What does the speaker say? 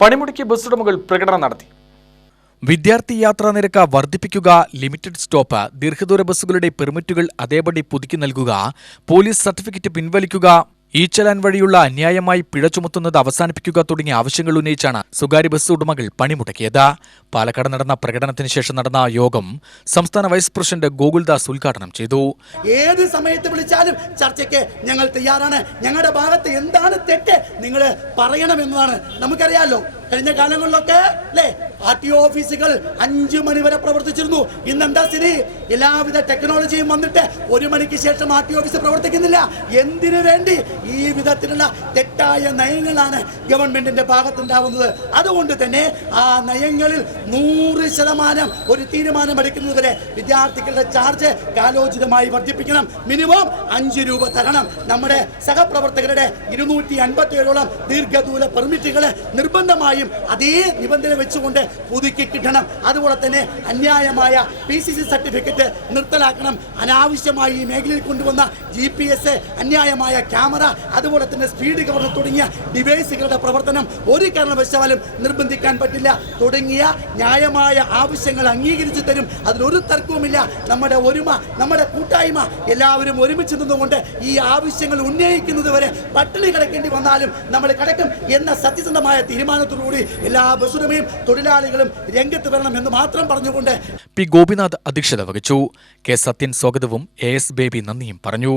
പണിമുടക്കിയ bus ഉടമകൾ പ്രകടനം നടത്തി. വിദ്യാർത്ഥി യാത്രാ നിരക്ക് വർദ്ധിപ്പിക്കുക ലിമിറ്റഡ് സ്റ്റോപ്പ് ദീർഘദൂര ബസ്സുകളുടെ പെർമിറ്റുകൾ അതേപടി പുതുക്കി നൽകുക പോലീസ് സർട്ടിഫിക്കറ്റ് പിൻവലിക്കുക ഈ ചലാൻ വഴിയുള്ള അന്യായമായി പിഴ ചുമത്തുന്നത് അവസാനിപ്പിക്കുക തുടങ്ങിയ ആവശ്യങ്ങൾ ഉന്നയിച്ചാണ് സ്വകാര്യ ബസ് ഉടമകൾ പണിമുടക്കിയത്. പാലക്കാട് നടന്ന പ്രകടനത്തിന് ശേഷം നടന്ന യോഗം സംസ്ഥാന വൈസ് പ്രസിഡന്റ് ഗോകുൽദാസ് ഉദ്ഘാടനം ചെയ്തു. ഏത് സമയത്ത് വിളിച്ചാലും ചർച്ചയ്ക്ക് ഞങ്ങൾ തയ്യാറാണ്. ഞങ്ങളുടെ ഭാഗത്ത് എന്താണ് തെറ്റ്? നിങ്ങൾ പറയണമെന്നതാണ് നമുക്കറിയാലോ കഴിഞ്ഞ കാലങ്ങളിലൊക്കെ അല്ലേ? ആർ ടി ഒ ഓഫീസുകൾ അഞ്ചു മണി വരെ പ്രവർത്തിച്ചിരുന്നു. ഇന്ന് എന്താ സ്ഥിതി? എല്ലാവിധ ടെക്നോളജിയും വന്നിട്ട് ഒരു മണിക്ക് ശേഷം ആർ ടി ഓഫീസ് പ്രവർത്തിക്കുന്നില്ല. എന്തിനു വേണ്ടി ഈ വിധത്തിലുള്ള തെറ്റായ നയങ്ങളാണ് ഗവൺമെന്റിന്റെ ഭാഗത്തുണ്ടാവുന്നത്? അതുകൊണ്ട് തന്നെ ആ നയങ്ങളിൽ നൂറ് ശതമാനം ഒരു തീരുമാനമെടുക്കുന്നതുവരെ വിദ്യാർത്ഥികളുടെ ചാർജ് കാലോചിതമായി വർദ്ധിപ്പിക്കണം. മിനിമം അഞ്ച് രൂപ തരണം. നമ്മുടെ സഹപ്രവർത്തകരുടെ ഇരുന്നൂറ്റി അൻപത്തി ഏഴോളം ദീർഘദൂര പെർമിറ്റുകൾ നിർബന്ധമായും അതേ നിബന്ധന വെച്ചുകൊണ്ട് പുതുക്കി കിട്ടണം അതുപോലെ തന്നെ അന്യായമായ പി സി സി സർട്ടിഫിക്കറ്റ് നിർത്തലാക്കണം. അനാവശ്യമായി ഈ മേഖലയിൽ കൊണ്ടുവന്ന ജി പി എസ് അന്യായമായ ക്യാമറ അതുപോലെ തന്നെ സ്പീഡ് ഗവർണർ തുടങ്ങിയ ഡിവൈസുകളുടെ പ്രവർത്തനം ഒരു കാരണവശാലും നിർബന്ധിക്കാൻ പറ്റില്ല. തുടങ്ങിയ ന്യായമായ ആവശ്യങ്ങൾ അംഗീകരിച്ചു തരും. അതിലൊരു തർക്കവുമില്ല. നമ്മുടെ ഒരുമ നമ്മുടെ കൂട്ടായ്മ എല്ലാവരും ഒരുമിച്ച് നിന്നുകൊണ്ട് ഈ ആവശ്യങ്ങൾ ഉന്നയിക്കുന്നത് വരെ പട്ടിണി കിടക്കേണ്ടി വന്നാലും നമ്മൾ കിടക്കും എന്ന സത്യസന്ധമായ തീരുമാനത്തോടുകൂടി എല്ലാ ബസുടമയും തൊഴിലാളികളും രംഗത്ത് വരണം എന്ന് മാത്രം പറഞ്ഞുകൊണ്ട് പി ഗോപിനാഥ് അധ്യക്ഷത വഹിച്ചു. കെ സത്യൻ സ്വാഗതവും എ എസ് ബേബി നന്ദിയും പറഞ്ഞു.